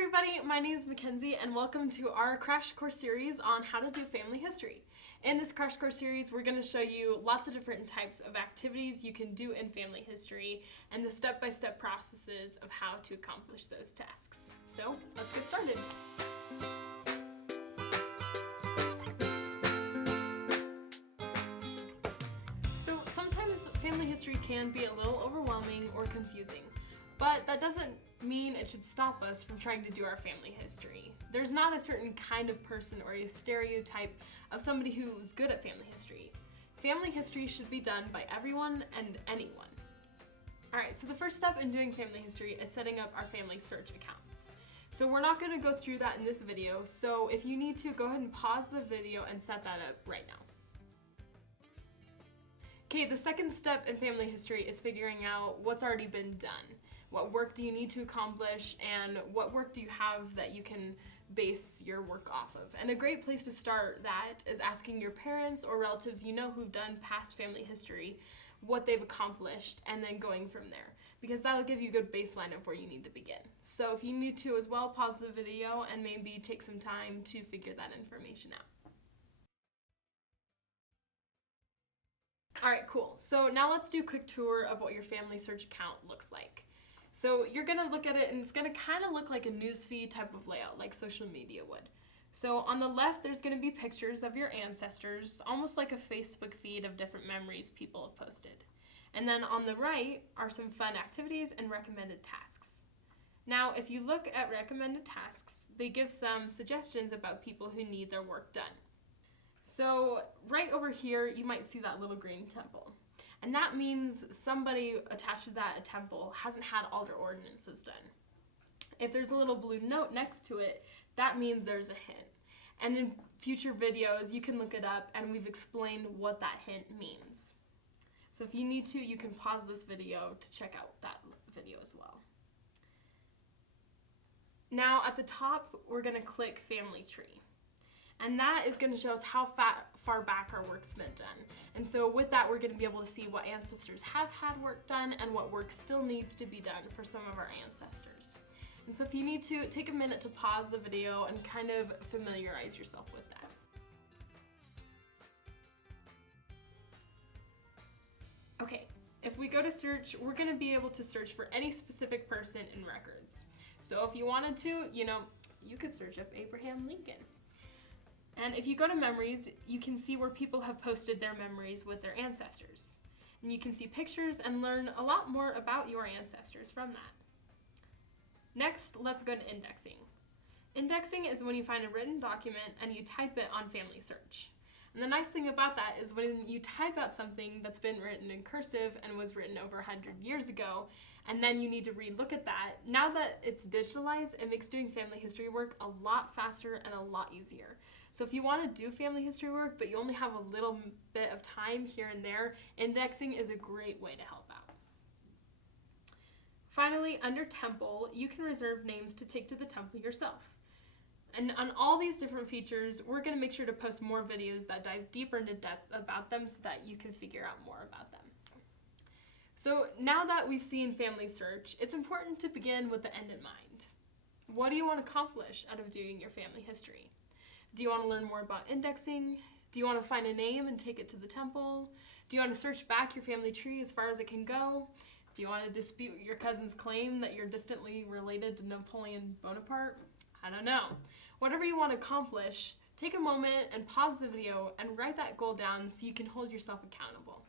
everybody, my name is Mackenzie and welcome to our crash course series on how to do family history. In this crash course series, we're going to show you lots of different types of activities you can do in family history and the step-by-step processes of how to accomplish those tasks. So let's get started. So sometimes family history can be a little overwhelming or confusing. But that doesn't mean it should stop us from trying to do our family history. There's not a certain kind of person or a stereotype of somebody who's good at family history. Family history should be done by everyone and anyone. Alright, so the first step in doing family history is setting up our family search accounts. So we're not going to go through that in this video, so if you need to, go ahead and pause the video and set that up right now. Okay, the second step in family history is figuring out what's already been done. What work do you need to accomplish, and what work do you have that you can base your work off of? And a great place to start that is asking your parents or relatives you know who've done past family history what they've accomplished, and then going from there, because that'll give you a good baseline of where you need to begin. So if you need to as well, pause the video and maybe take some time to figure that information out. Alright, cool. So now let's do a quick tour of what your family search account looks like. So you're going to look at it and it's going to kind of look like a newsfeed type of layout, like social media would. So on the left, there's going to be pictures of your ancestors, almost like a Facebook feed of different memories people have posted. And then on the right are some fun activities and recommended tasks. Now, if you look at recommended tasks, they give some suggestions about people who need their work done. So right over here, you might see that little green temple. And that means somebody attached to that temple hasn't had all their ordinances done. If there's a little blue note next to it, that means there's a hint. And in future videos, you can look it up and we've explained what that hint means. So if you need to, you can pause this video to check out that video as well. Now at the top, we're going to click Family Tree. And that is going to show us how far back our work's been done. And so with that, we're going to be able to see what ancestors have had work done and what work still needs to be done for some of our ancestors. And so if you need to, take a minute to pause the video and kind of familiarize yourself with that. Okay, if we go to search, we're going to be able to search for any specific person in records. So if you wanted to, you could search up Abraham Lincoln. And if you go to memories, you can see where people have posted their memories with their ancestors. And you can see pictures and learn a lot more about your ancestors from that. Next, let's go to indexing. Indexing is when you find a written document and you type it on Family Search. And the nice thing about that is when you type out something that's been written in cursive and was written over 100 years ago, and then you need to re-look at that, now that it's digitalized, it makes doing family history work a lot faster and a lot easier. So if you want to do family history work, but you only have a little bit of time here and there, indexing is a great way to help out. Finally, under temple, you can reserve names to take to the temple yourself. And on all these different features, we're going to make sure to post more videos that dive deeper into depth about them so that you can figure out more about them. So now that we've seen family search, it's important to begin with the end in mind. What do you want to accomplish out of doing your family history? Do you want to learn more about indexing? Do you want to find a name and take it to the temple? Do you want to search back your family tree as far as it can go? Do you want to dispute your cousin's claim that you're distantly related to Napoleon Bonaparte? I don't know. Whatever you want to accomplish, take a moment and pause the video and write that goal down so you can hold yourself accountable.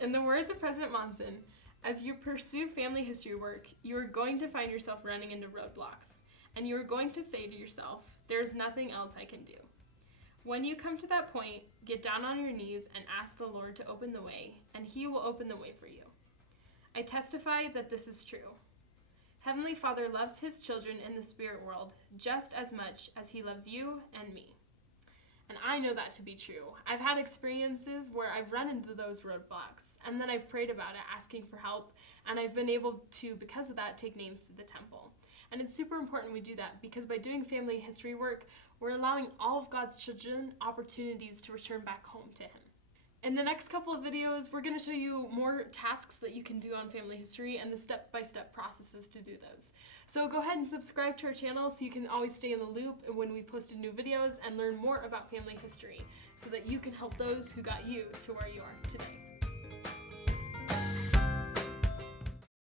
In the words of President Monson, as you pursue family history work, you are going to find yourself running into roadblocks, and you are going to say to yourself, "There's nothing else I can do." When you come to that point, get down on your knees and ask the Lord to open the way, and He will open the way for you. I testify that this is true. Heavenly Father loves His children in the spirit world just as much as He loves you and me. And I know that to be true. I've had experiences where I've run into those roadblocks, and then I've prayed about it, asking for help, and I've been able to, because of that, take names to the temple. And it's super important we do that, because by doing family history work, we're allowing all of God's children opportunities to return back home to Him. In the next couple of videos, we're going to show you more tasks that you can do on family history and the step-by-step processes to do those. So go ahead and subscribe to our channel so you can always stay in the loop when we post new videos and learn more about family history so that you can help those who got you to where you are today.